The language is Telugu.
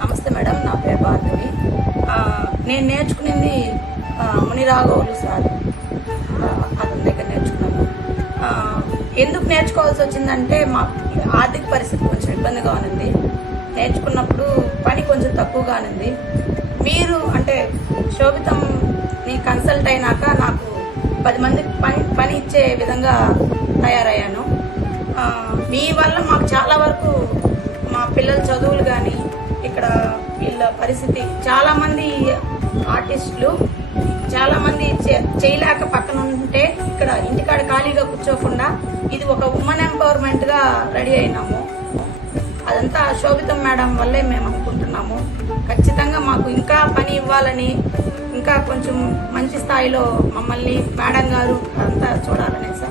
నమస్తే మేడం, నా పేరు భార్గవి. నేను నేర్చుకునేది మునిరాఘవులు సార్, అతని దగ్గర నేర్చుకున్నాను. ఎందుకు నేర్చుకోవాల్సి వచ్చిందంటే మా ఆర్థిక పరిస్థితి కొంచెం ఇబ్బందిగా ఉంది. నేర్చుకున్నప్పుడు పని కొంచెం తక్కువగా ఉంది. మీరు అంటే శోభితంని కన్సల్ట్ అయినాక నాకు 10 మందికి పని ఇచ్చే విధంగా తయారయ్యాను. మీ వల్ల మాకు చాలా వరకు మా పిల్లల చదువులు కానీ, ఇక్కడ వీళ్ళ పరిస్థితి, చాలామంది ఆర్టిస్టులు చాలామంది చేయలేక పక్కన ఉంటే ఇక్కడ ఇంటికాడ ఖాళీగా కూర్చోకుండా ఇది ఒక ఉమెన్ ఎంపవర్మెంట్గా రెడీ అయినాము. అదంతా శోభితం మేడం వల్లే మేము అనుకుంటున్నాము. ఖచ్చితంగా మాకు ఇంకా పని ఇవ్వాలని, ఇంకా కొంచెం మంచి స్థాయిలో మమ్మల్ని మేడం గారు అంతా చూడాలనేసి